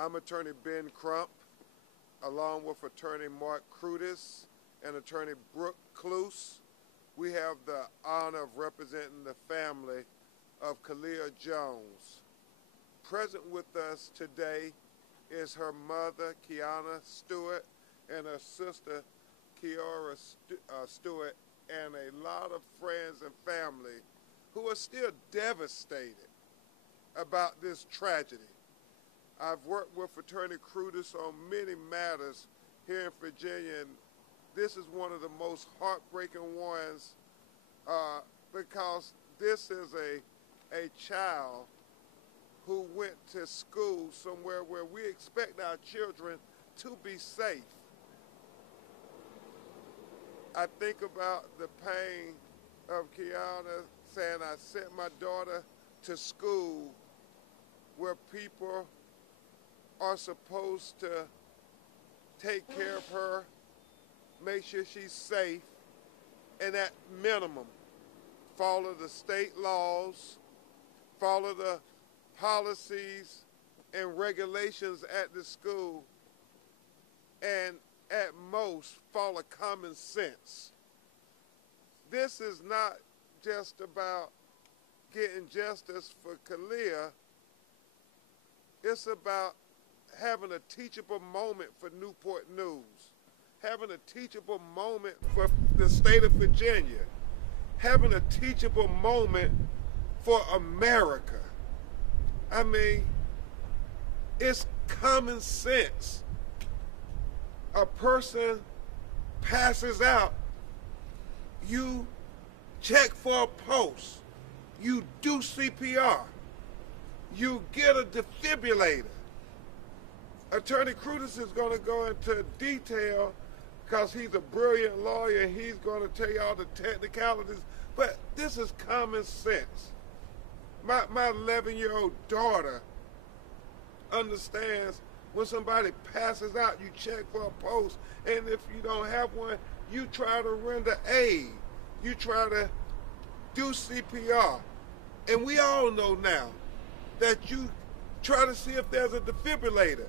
I'm Attorney Ben Crump, along with Attorney Mark Crudis and Attorney Brooke Cluse. We have the honor of representing the family of Kaleiah Jones. Present with us today is her mother, Kiana Stewart, and her sister, Kiara Stewart, and a lot of friends and family who are still devastated about this tragedy. I've worked with Attorney Crudis on many matters here in Virginia, and this is one of the most heartbreaking ones because this is a child who went to school somewhere where we expect our children to be safe. I think about the pain of Kiana saying, I sent my daughter to school where people are supposed to take care of her, make sure she's safe, and at minimum, follow the state laws, follow the policies and regulations at the school, and at most, follow common sense. This is not just about getting justice for Kaleiah, it's about having a teachable moment for Newport News, having a teachable moment for the state of Virginia, having a teachable moment for America. I mean, it's common sense. A person passes out, you check for a pulse, you do CPR, you get a defibrillator. Attorney Crudis is going to go into detail because he's a brilliant lawyer and he's going to tell you all the technicalities, but this is common sense. My 11-year-old daughter understands when somebody passes out, you check for a pulse, and if you don't have one, you try to render aid. You try to do CPR. And we all know now that you try to see if there's a defibrillator.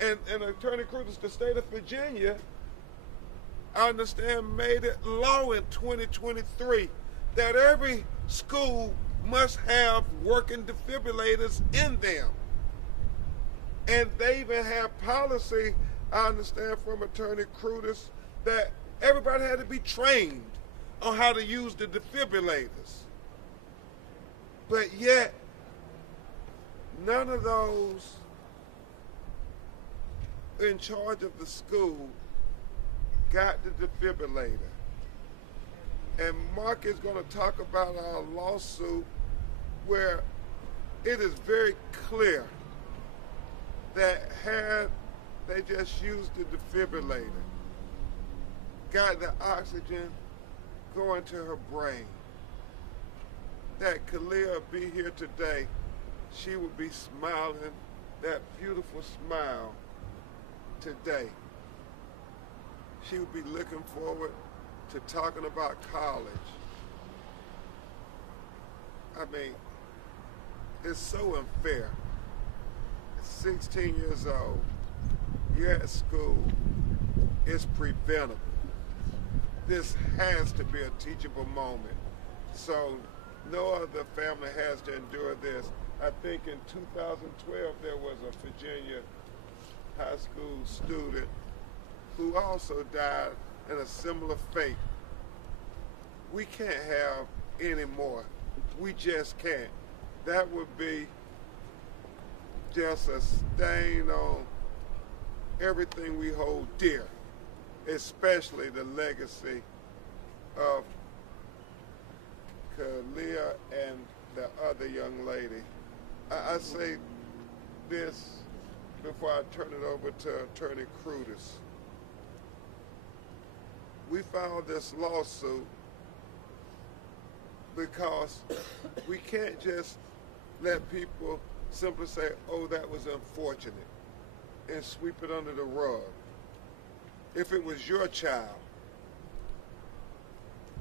And Attorney Crudis, the state of Virginia, I understand, made it law in 2023 that every school must have working defibrillators in them. And they even have policy, I understand from Attorney Crudis, that everybody had to be trained on how to use the defibrillators. But yet, none of those in charge of the school got the defibrillator. And Mark is going to talk about our lawsuit where it is very clear that had they just used the defibrillator, got the oxygen going to her brain, that Kaleiah would be here today, she would be smiling that beautiful smile today. She would be looking forward to talking about college. I mean, it's so unfair. 16 years old, you're at school, it's preventable. This has to be a teachable moment. So no other family has to endure this. I think in 2012 there was a Virginia high school student who also died in a similar fate. We can't have any more. We just can't. That would be just a stain on everything we hold dear, especially the legacy of Kaleiah and the other young lady. I say this before I turn it over to Attorney Crudis. We filed this lawsuit because we can't just let people simply say, oh, that was unfortunate, and sweep it under the rug. If it was your child,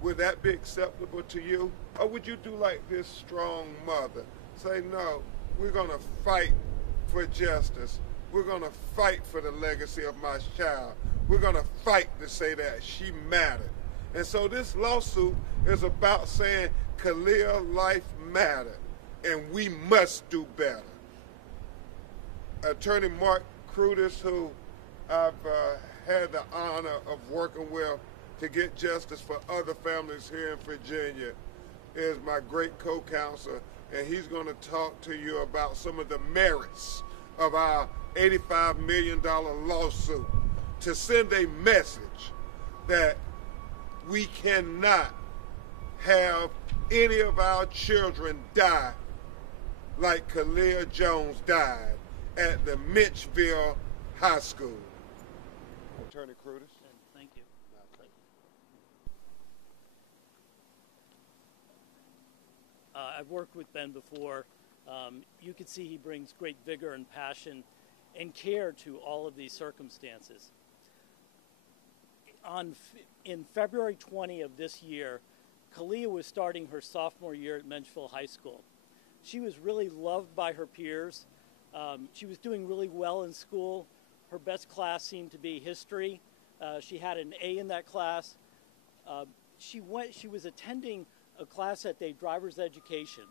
would that be acceptable to you? Or would you do like this strong mother? Say, no, we're going to fight for justice. we're going to fight for the legacy of my child. We're going to fight to say that she mattered. And so this lawsuit is about saying Kaleiah life mattered, and we must do better. Attorney Mark Crudis, who I've had the honor of working with to get justice for other families here in Virginia, is my great co-counsel, and he's going to talk to you about some of the merits of our $85 million lawsuit to send a message that we cannot have any of our children die like Kaleiah Jones died at the Menchville High School. Attorney Crudis. Thank you. I've worked with Ben before. You can see he brings great vigor and passion and care to all of these circumstances. In February 20 of this year, Kaleiah was starting her sophomore year at Menchville High School. She was really loved by her peers. She was doing really well in school. Her best class seemed to be history. She had an A in that class. She was attending a class at the driver's education.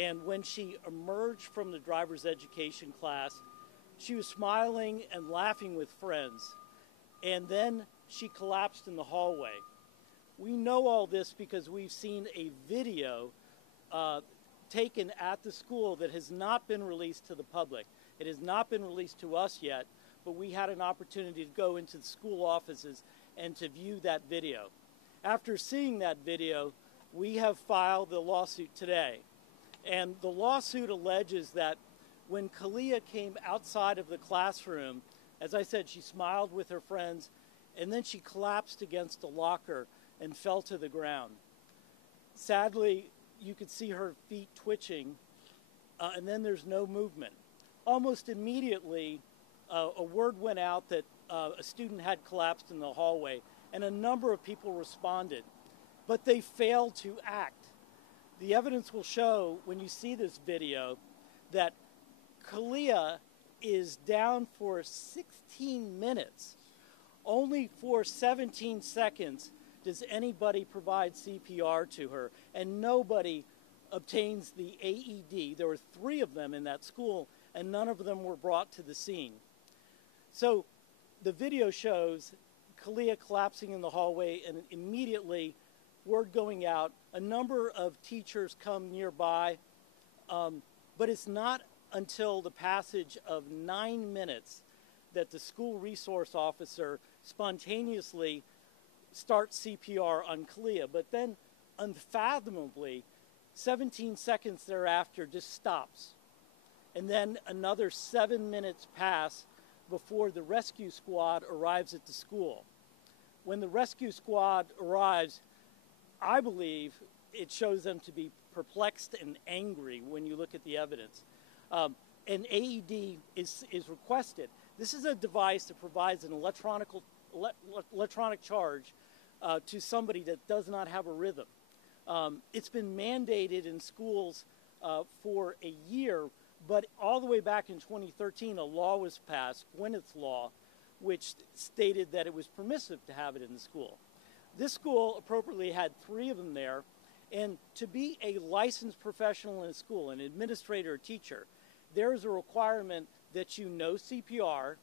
And when she emerged from the driver's education class, she was smiling and laughing with friends. And then she collapsed in the hallway. We know all this because we've seen a video taken at the school that has not been released to the public. It has not been released to us yet, but we had an opportunity to go into the school offices and to view that video. After seeing that video, we have filed the lawsuit today. And the lawsuit alleges that when Kaleiah came outside of the classroom, as I said, she smiled with her friends, and then she collapsed against a locker and fell to the ground. Sadly, you could see her feet twitching, and then there's no movement. Almost immediately, a word went out that a student had collapsed in the hallway, and a number of people responded, but they failed to act. The evidence will show, when you see this video, that Kaleiah is down for 16 minutes. Only for 17 seconds does anybody provide CPR to her, and nobody obtains the AED. There were 3 of them in that school, and none of them were brought to the scene. So the video shows Kaleiah collapsing in the hallway, and immediately, word going out, a number of teachers come nearby, but it's not until the passage of 9 minutes that the school resource officer spontaneously starts CPR on Kaleiah, but then unfathomably, 17 seconds thereafter just stops. And then another 7 minutes pass before the rescue squad arrives at the school. When the rescue squad arrives, I believe it shows them to be perplexed and angry when you look at the evidence. An AED is requested. This is a device that provides an electronic charge to somebody that does not have a rhythm. It's been mandated in schools for a year, but all the way back in 2013, a law was passed, Gwyneth's Law, which stated that it was permissive to have it in the school. This school appropriately had 3 of them there, and to be a licensed professional in a school, an administrator or teacher, there is a requirement that you know CPR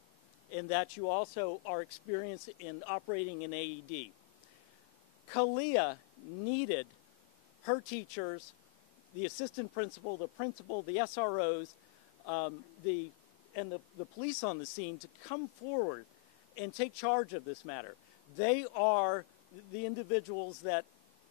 and that you also are experienced in operating an AED. Kaleiah needed her teachers, the assistant principal, the SROs, and the police on the scene to come forward and take charge of this matter. They are the individuals that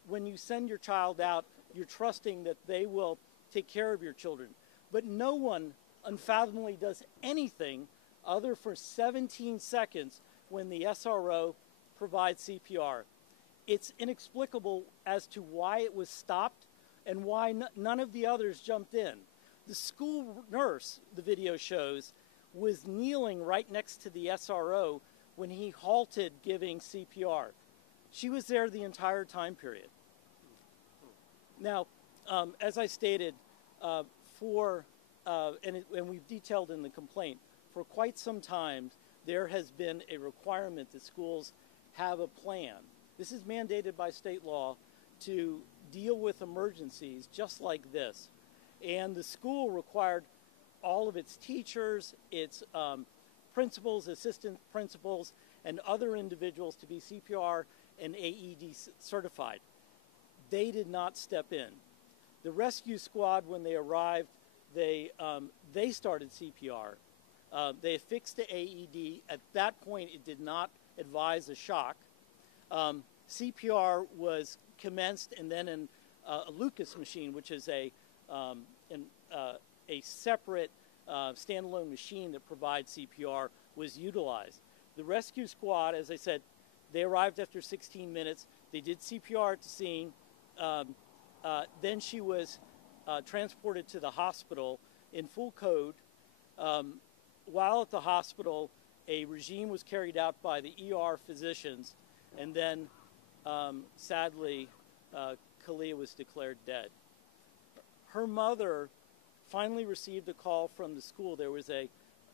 when you send your child out, you're trusting that they will take care of your children. But no one unfathomably does anything other for 17 seconds when the SRO provides CPR. It's inexplicable as to why it was stopped and why none of the others jumped in. The school nurse, the video shows, was kneeling right next to the SRO when he halted giving CPR. She was there the entire time period. Now, as I stated, and we've detailed in the complaint, for quite some time, there has been a requirement that schools have a plan. This is mandated by state law to deal with emergencies just like this. And the school required all of its teachers, its principals, assistant principals, and other individuals to be CPR and AED certified. They did not step in. The rescue squad, when they arrived, they started CPR. They affixed the AED. At that point, it did not advise a shock. CPR was commenced, and then in a Lucas machine, which is a separate standalone machine that provides CPR, was utilized. The rescue squad, as I said, they arrived after 16 minutes. They did CPR at the scene. Then she was transported to the hospital in full code. While at the hospital, a regime was carried out by the ER physicians, and then, sadly, Kaleiah was declared dead. Her mother finally received a call from the school. There was a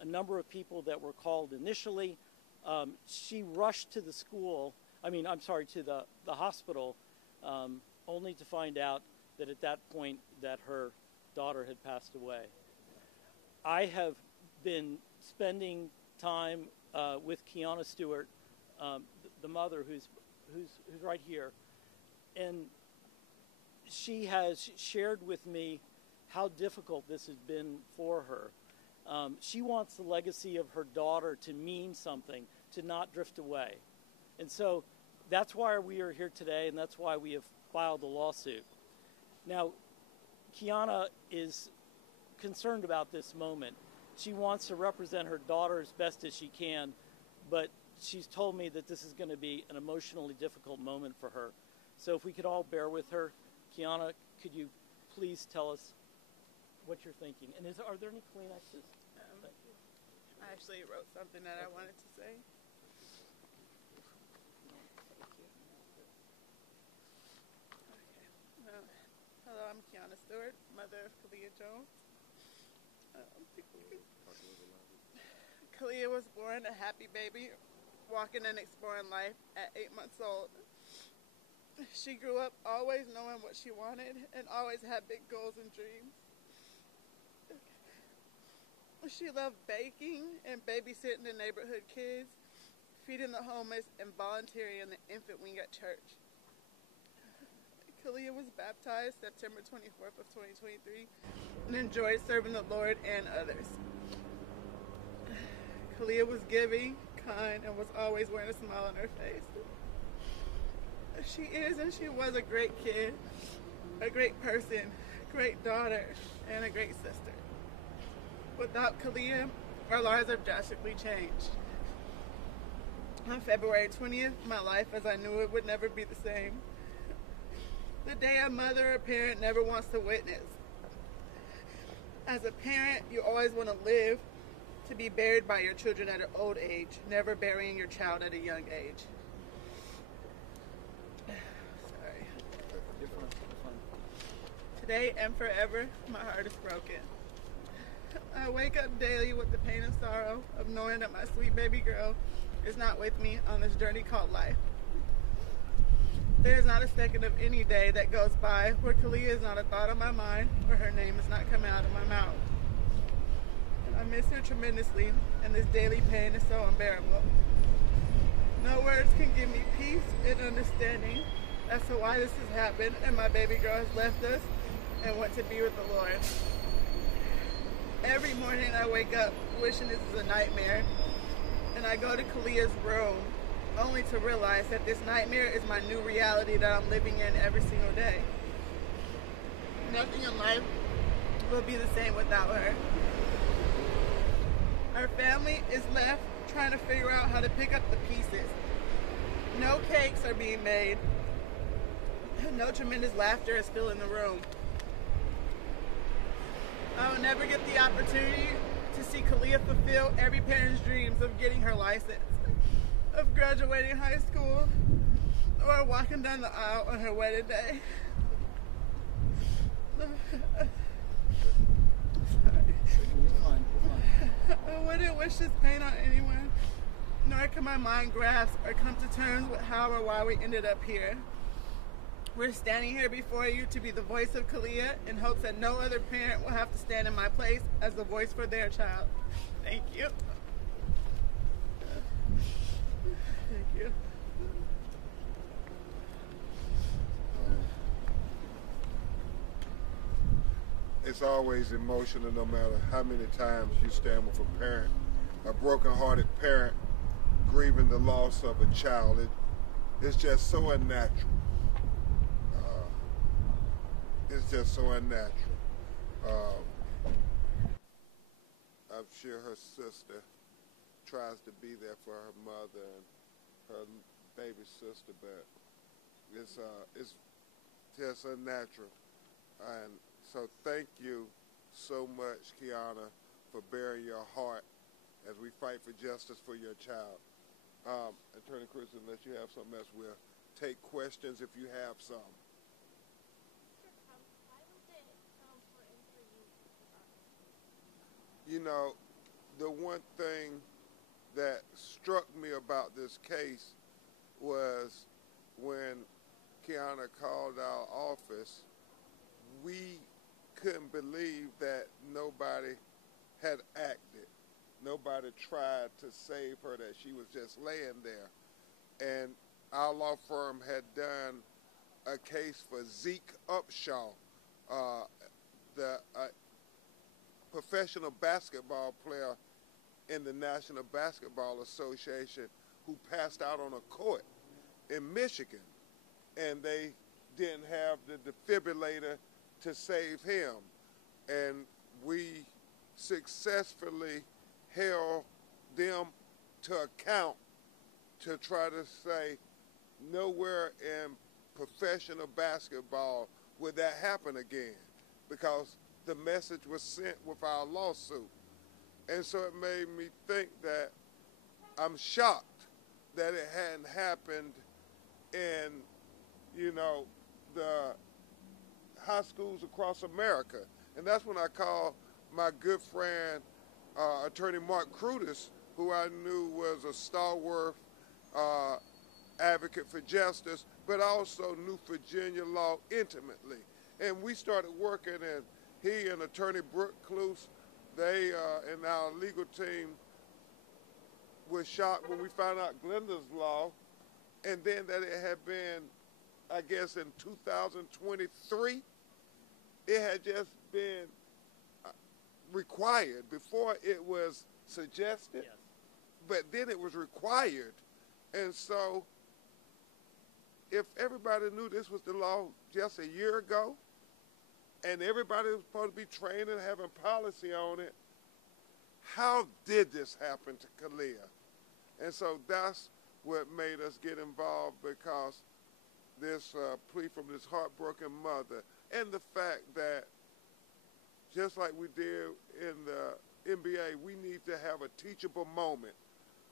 number of people that were called initially. She rushed to the school, to the hospital, only to find out that at that point that her daughter had passed away. I have been spending time with Kiana Stewart, the mother who's right here, and she has shared with me how difficult this has been for her. She wants the legacy of her daughter to mean something, to not drift away. And so that's why we are here today, and that's why we have filed a lawsuit. Now, Kiana is concerned about this moment. She wants to represent her daughter as best as she can, but she's told me that this is going to be an emotionally difficult moment for her. So if we could all bear with her. Kiana, could you please tell us what you're thinking? And are there any Kleenexes? I actually wrote something that I wanted to say. Hello, I'm Kiana Stewart, mother of Kaleiah Jones. Kaleiah was born a happy baby, walking and exploring life at 8 months old. She grew up always knowing what she wanted and always had big goals and dreams. She loved baking and babysitting the neighborhood kids, feeding the homeless, and volunteering in the infant wing at church. Kaleiah was baptized September 24th of 2023 and enjoyed serving the Lord and others. Kaleiah was giving, kind, and was always wearing a smile on her face. She is and she was a great kid, a great person, great daughter, and a great sister. Without Kaleiah, our lives have drastically changed. On February 20th, my life as I knew it would never be the same. The day a mother or parent never wants to witness. As a parent, you always want to live to be buried by your children at an old age, never burying your child at a young age. Sorry. You're fine. Today and forever, my heart is broken. I wake up daily with the pain and sorrow of knowing that my sweet baby girl is not with me on this journey called life. There is not a second of any day that goes by where Kaleiah is not a thought on my mind or her name is not coming out of my mouth. And I miss her tremendously, and this daily pain is so unbearable. No words can give me peace and understanding as to why this has happened and my baby girl has left us and went to be with the Lord. Every morning I wake up wishing this is a nightmare, and I go to Kaleiah's room only to realize that this nightmare is my new reality that I'm living in every single day. Nothing in life will be the same without her. Our family is left trying to figure out how to pick up the pieces. No cakes are being made. No tremendous laughter is filling the room. I will never get the opportunity to see Kaleiah fulfill every parent's dreams of getting her license, of graduating high school, or walking down the aisle on her wedding day. Sorry. I wouldn't wish this pain on anyone, nor can my mind grasp or come to terms with how or why we ended up here. We're standing here before you to be the voice of Kaleiah in hopes that no other parent will have to stand in my place as the voice for their child. Thank you. Thank you. It's always emotional no matter how many times you stand with a parent, a broken-hearted parent grieving the loss of a child. It's just so unnatural. It's just so unnatural. I'm sure her sister tries to be there for her mother and her baby sister, but it's just unnatural. And so thank you so much, Kiana, for bearing your heart as we fight for justice for your child. Attorney Chris, unless you have something else, we'll take questions if you have some. You know, the one thing that struck me about this case was when Kiana called our office, we couldn't believe that nobody had acted. Nobody tried to save her, that she was just laying there. And our law firm had done a case for Zeke Upshaw, the professional basketball player in the National Basketball Association who passed out on a court in Michigan, and they didn't have the defibrillator to save him. And we successfully held them to account to try to say nowhere in professional basketball would that happen again, because the message was sent with our lawsuit. And so it made me think that I'm shocked that it hadn't happened in, you know, the high schools across America. And that's when I called my good friend, Attorney Mark Crutis, who I knew was a stalwart advocate for justice, but also knew Virginia law intimately. And we started working, and he and Attorney Brooke Cluse, they and our legal team was shocked when we found out Glenda's law, and then that it had been, I guess, in 2023, it had just been required. Before it was suggested, yes, but then it was required. And so if everybody knew this was the law just a year ago, and everybody was supposed to be trained and having policy on it, how did this happen to Kaleiah? And so that's what made us get involved, because this plea from this heartbroken mother, and the fact that just like we did in the NBA, we need to have a teachable moment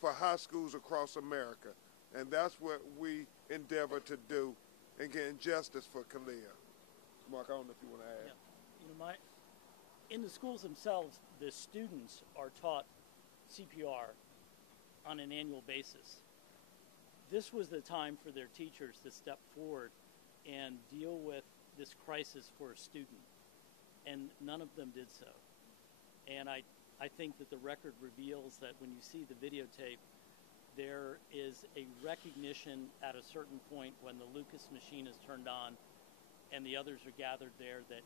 for high schools across America. And that's what we endeavor to do in getting justice for Kaleiah. Mark, I don't know if you want to add. Yeah. You know, in the schools themselves, the students are taught CPR on an annual basis. This was the time for their teachers to step forward and deal with this crisis for a student, and none of them did so. And I think that the record reveals that when you see the videotape, there is a recognition at a certain point when the Lucas machine is turned on and the others are gathered there that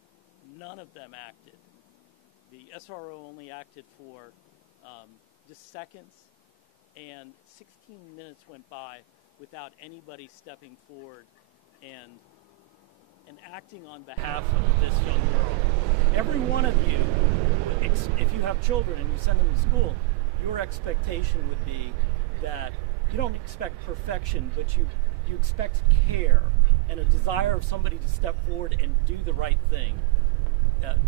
none of them acted. The SRO only acted for just seconds, and 16 minutes went by without anybody stepping forward and acting on behalf of this young girl. Every one of you, if you have children and you send them to school, your expectation would be that you don't expect perfection, but you expect care and a desire of somebody to step forward and do the right thing.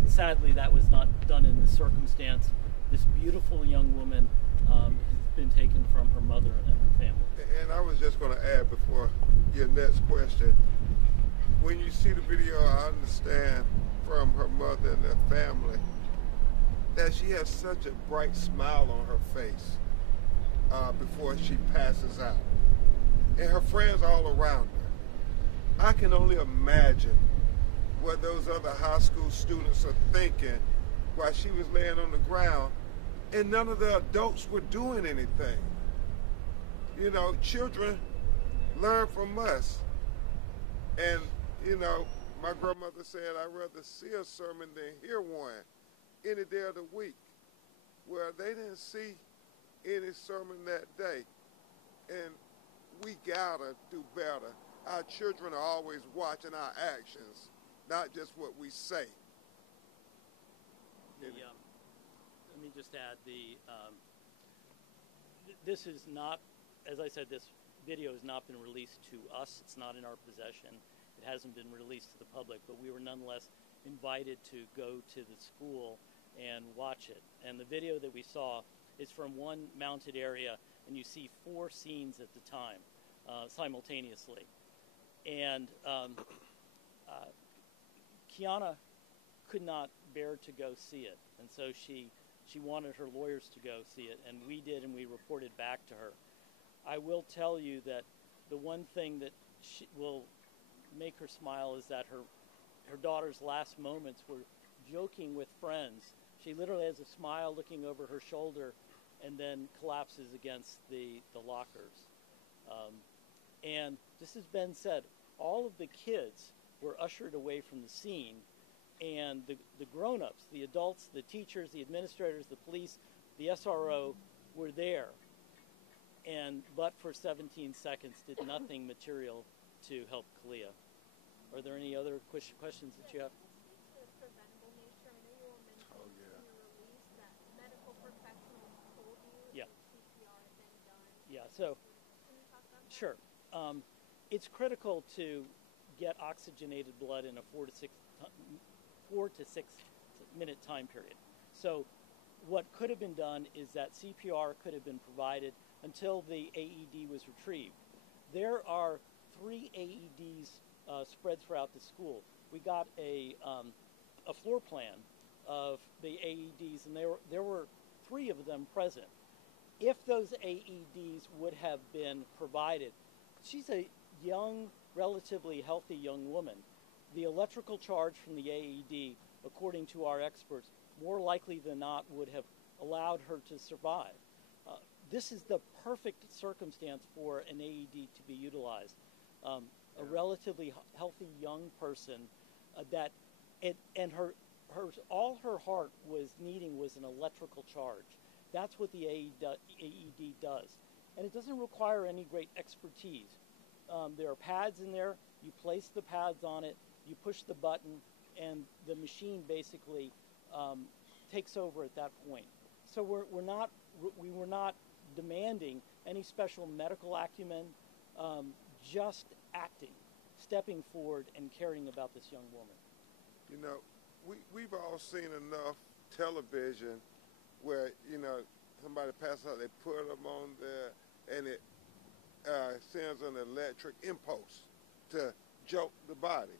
Sadly, that was not done in this circumstance. This beautiful young woman has been taken from her mother and her family. And I was just going to add before your next question, when you see the video, I understand from her mother and their family that she has such a bright smile on her face before she passes out. And her friends all around her. I can only imagine what those other high school students are thinking while she was laying on the ground and none of the adults were doing anything. You know, children learn from us. And, you know, my grandmother said, I'd rather see a sermon than hear one any day of the week. Well, they didn't see any sermon that day. And we gotta do better. Our children are always watching our actions, not just what we say. Let me just add, this is not, as I said, this video has not been released to us. It's not in our possession. It hasn't been released to the public, but we were nonetheless invited to go to the school and watch it. And the video that we saw is from one mounted area, and you see 4 scenes at the time, simultaneously. And Kiana could not bear to go see it, and so she wanted her lawyers to go see it, and we did, and we reported back to her. I will tell you that the one thing that will make her smile is that her daughter's last moments were joking with friends. She literally has a smile looking over her shoulder and then collapses against the lockers. And this has been said, all of the kids were ushered away from the scene, and the grown-ups, the adults, the teachers, the administrators, the police, the SRO were there, but for 17 seconds did nothing material to help Kaleiah. Are there any other questions that you have? Yeah, so, sure. It's critical to get oxygenated blood in a 4 to 6 minute time period. So what could have been done is that CPR could have been provided until the AED was retrieved. There are 3 AEDs spread throughout the school. We got a floor plan of the AEDs, and there were 3 of them present. If those AEDs would have been provided, she's a young, relatively healthy young woman. The electrical charge from the AED, according to our experts, more likely than not would have allowed her to survive. This is the perfect circumstance for an AED to be utilized. A relatively healthy young person all her heart was needing was an electrical charge. That's what the AED does. And it doesn't require any great expertise. There are pads in there. You place the pads on it, you push the button, and the machine basically takes over at that point. So we were not demanding any special medical acumen, just acting, stepping forward and caring about this young woman. You know, we've all seen enough television where, you know, somebody passes out, they put them on there, and it sends an electric impulse to jolt the body.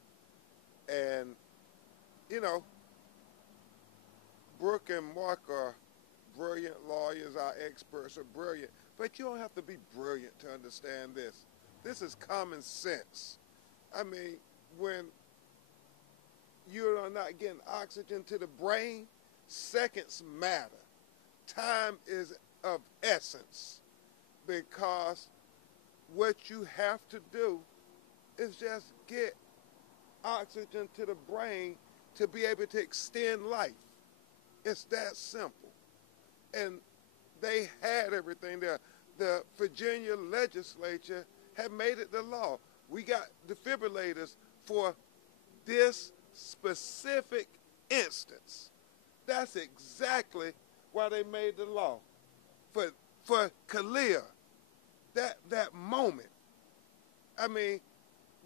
And, you know, Brooke and Mark are brilliant lawyers, our experts are brilliant, but you don't have to be brilliant to understand this. This is common sense. I mean, when you are not getting oxygen to the brain, seconds matter. Time is of essence, because what you have to do is just get oxygen to the brain to be able to extend life. It's that simple. And they had everything there. The Virginia legislature had made it the law. We got defibrillators for this specific instance. That's exactly why they made the law. For Kaleiah, that moment, I mean,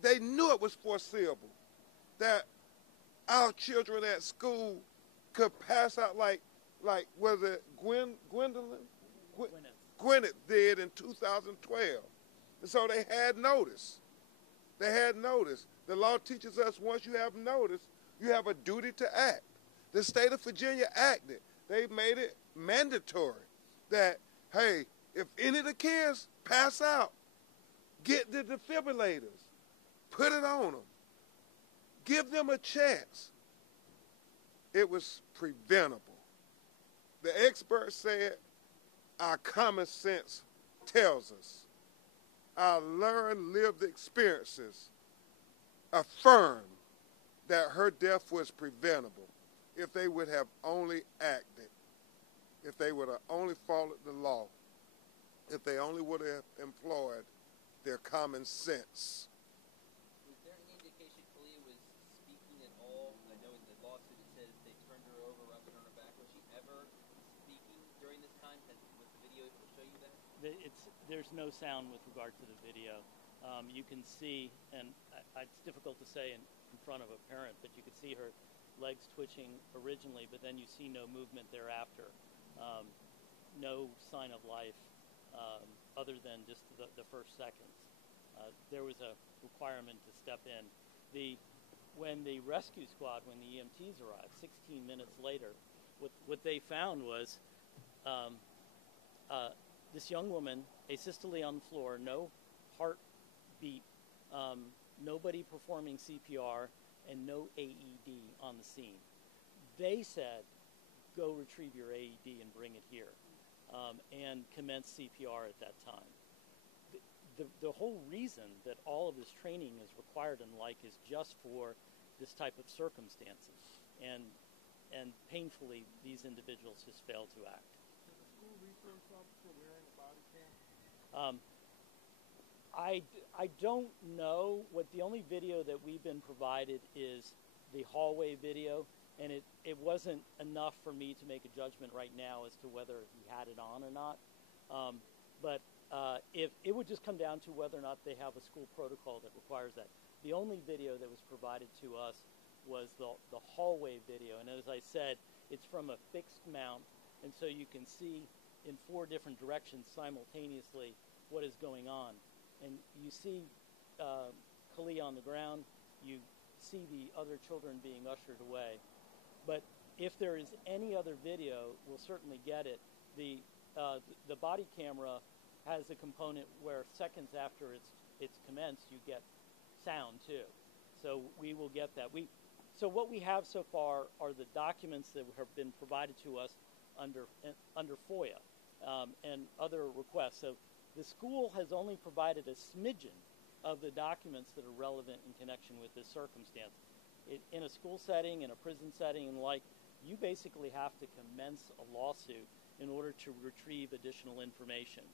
they knew it was foreseeable that our children at school could pass out like was it Gwyneth did in 2012. And so they had notice. They had notice. The law teaches us once you have notice, you have a duty to act. The state of Virginia acted. They made it mandatory that, hey, if any of the kids pass out, get the defibrillators, put it on them, give them a chance. It was preventable. The experts said our common sense tells us, our learned lived experiences affirm that her death was preventable if they would have only acted, if they would have only followed the law, if they only would have employed their common sense. Was there any indication Kaleiah was speaking at all? I know in the lawsuit it says they turned her over, rubbed it on her back. Was she ever speaking during this time? Was the video able to show you that? There's no sound with regard to the video. You can see, and it's difficult to say in front of a parent, but you could see her legs twitching originally, but then you see no movement thereafter. No sign of life other than just the first seconds. There was a requirement to step in. When the rescue squad, when the EMTs arrived, 16 minutes later, what they found was this young woman, asystole on the floor, no heartbeat, nobody performing CPR, and no AED on the scene. They said, go retrieve your AED and bring it here, and commence CPR at that time. The whole reason that all of this training is required in like is just for this type of circumstances, and painfully these individuals just failed to act. Is the school resource officer wearing a body cam? I don't know. The only video that we've been provided is the hallway video, and it wasn't enough for me to make a judgment right now as to whether he had it on or not. But if it would just come down to whether or not they have a school protocol that requires that. The only video that was provided to us was the hallway video, and as I said, it's from a fixed mount, and so you can see in 4 different directions simultaneously what is going on. And you see Kaleiah on the ground, you see the other children being ushered away. But if there is any other video, we'll certainly get it. The body camera has a component where seconds after it's commenced, you get sound too. So we will get that. So what we have so far are the documents that have been provided to us under FOIA and other requests. So the school has only provided a smidgen of the documents that are relevant in connection with this circumstance. In a school setting, in a prison setting, and you basically have to commence a lawsuit in order to retrieve additional information.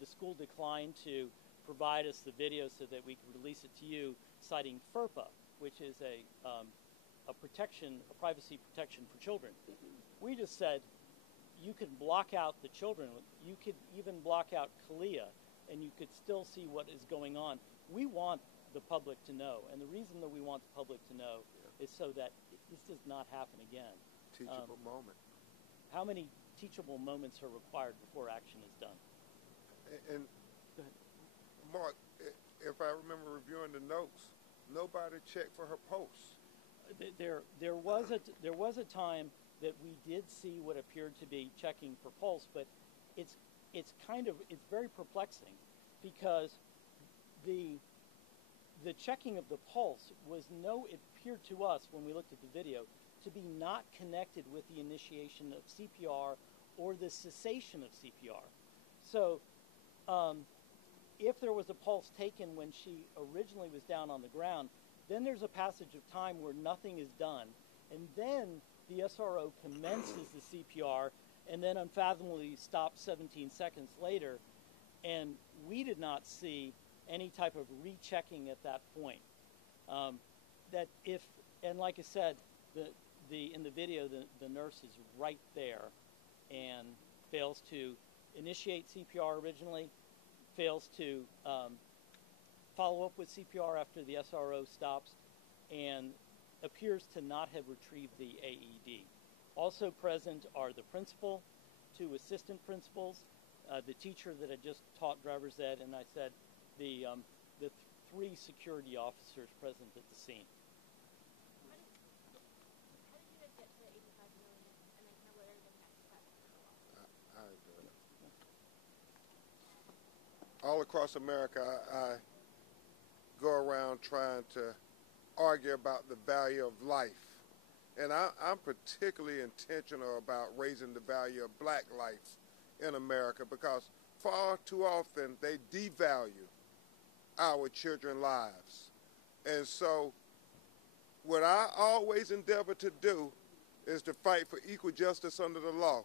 The school declined to provide us the video so that we could release it to you, citing FERPA, which is a privacy protection for children. We just said, you could block out the children. You could even block out Kaleiah, and you could still see what is going on. We want the public to know, and the reason that we want the public to know is so that this does not happen again. Teachable moment. How many teachable moments are required before action is done? And Go ahead. Mark, if I remember reviewing the notes, nobody checked for her pulse. There was a time that we did see what appeared to be checking for pulse, but it's very perplexing because the checking of the pulse it appeared to us when we looked at the video to be not connected with the initiation of CPR or the cessation of CPR. So if there was a pulse taken when she originally was down on the ground, then there's a passage of time where nothing is done, and then the SRO commences the CPR and then unfathomably stops 17 seconds later, and we did not see any type of rechecking at that point. And like I said, in the video, the nurse is right there and fails to initiate CPR originally, fails to follow up with CPR after the SRO stops, and appears to not have retrieved the AED. Also present are the principal, 2 assistant principals, the teacher that had just taught driver's ed, and I said the 3 security officers present at the scene. How did you guys get to the 85 million, and then kind of what are the across America, I go around trying to argue about the value of life. And I'm particularly intentional about raising the value of black life in America because far too often they devalue our children's lives. And so what I always endeavor to do is to fight for equal justice under the law.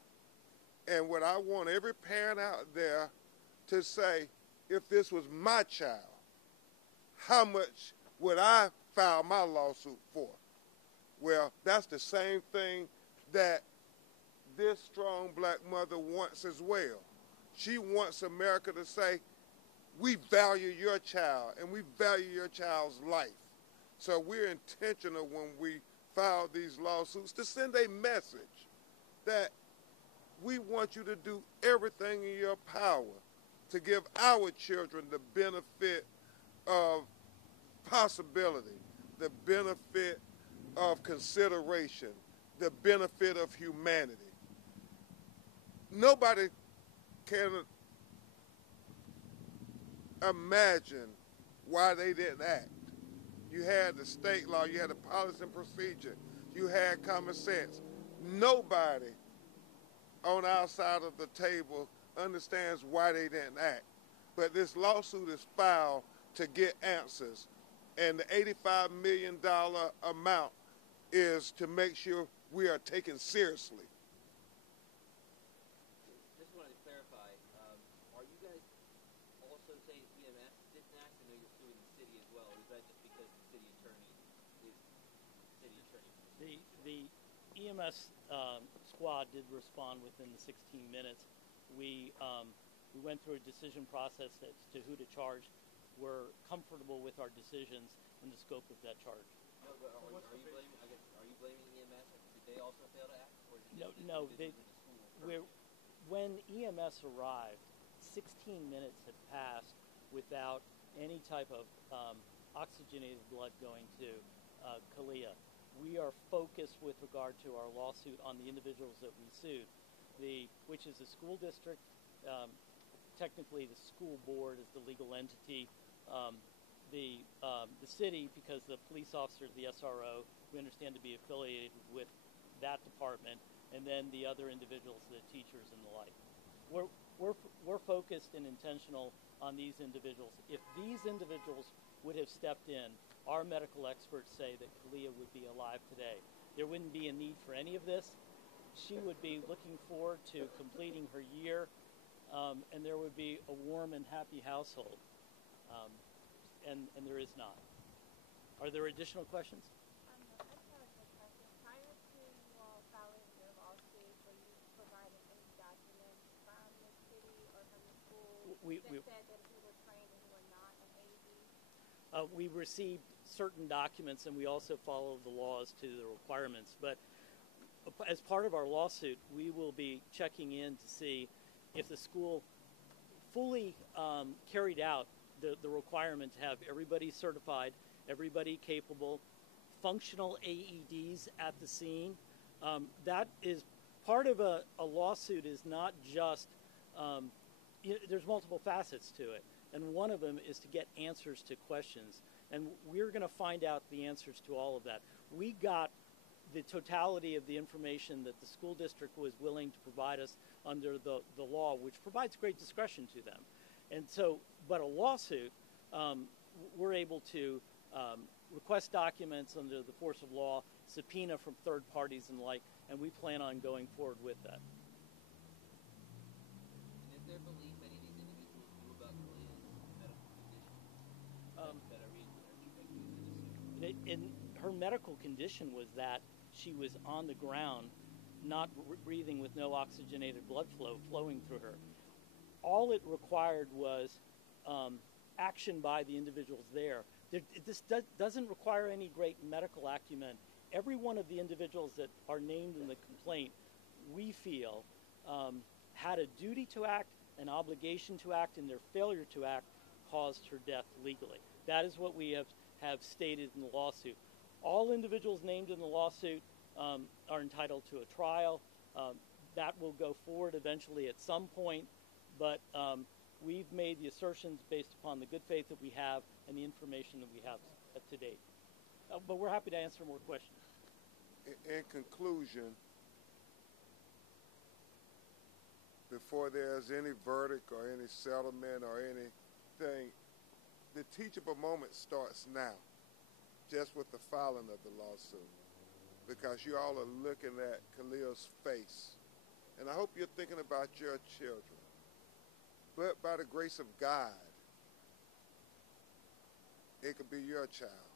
And what I want every parent out there to say, if this was my child, how much would I file my lawsuit for? Well, that's the same thing that this strong black mother wants as well. She wants America to say, we value your child and we value your child's life. So we're intentional when we file these lawsuits to send a message that we want you to do everything in your power to give our children the benefit of possibility, the benefit of consideration, the benefit of humanity. Nobody can imagine why they didn't act. You had the state law, you had the policy and procedure, you had common sense. Nobody on our side of the table understands why they didn't act. But this lawsuit is filed to get answers. And the $85 million amount is to make sure we are taken seriously. Just wanted to clarify, are you guys also saying EMS didn't act? I know you're suing the city as well. Is that just because the city attorney is city attorney? The EMS squad did respond within the 16 minutes. We went through a decision process as to who to charge. We're comfortable with our decisions and the scope of that charge. No, but are you blaming EMS? Did they also fail to act? Or is it just No. the school? When EMS arrived, 16 minutes had passed without any type of oxygenated blood going to Kaleiah. We are focused with regard to our lawsuit on the individuals that we sued, which is the school district. Technically, the school board is the legal entity. The city, because the police officers, the SRO, we understand to be affiliated with that department, and then the other individuals, the teachers and the like. We're focused and intentional on these individuals. If these individuals would have stepped in, our medical experts say that Kaleiah would be alive today. There wouldn't be a need for any of this. She would be looking forward to completing her year, and there would be a warm and happy household. And there is not. Are there additional questions? I just have a quick question. Prior to you all filing your lawsuit, were you provided any documents from the city or from the school that said that you were trained and you were not an AED? We received certain documents, and we also follow the laws to the requirements. But as part of our lawsuit, we will be checking in to see if the school fully carried out the requirement to have everybody certified, everybody capable, functional AEDs at the scene. That is part of a lawsuit. Is not just there's multiple facets to it, and one of them is to get answers to questions, and we're going to find out the answers to all of that. We got the totality of the information that the school district was willing to provide us under the law, which provides great discretion to them. And so, but a lawsuit, we're able to request documents under the force of law, subpoena from third parties and the like, and we plan on going forward with that. And is there belief any of these individuals knew about Kaleiah's medical condition that are being accused in the suit? And her medical condition was that she was on the ground, not breathing, with no oxygenated blood flow flowing through her. All it required was action by the individuals there. This doesn't require any great medical acumen. Every one of the individuals that are named in the complaint, we feel, had a duty to act, an obligation to act, and their failure to act caused her death legally. That is what we have stated in the lawsuit. All individuals named in the lawsuit are entitled to a trial. That will go forward eventually at some point, but We've made the assertions based upon the good faith that we have and the information that we have to date. But we're happy to answer more questions. In conclusion, before there's any verdict or any settlement or anything, the teachable moment starts now, just with the filing of the lawsuit, because you all are looking at Kaleiah's face. And I hope you're thinking about your children. But by the grace of God, it could be your child.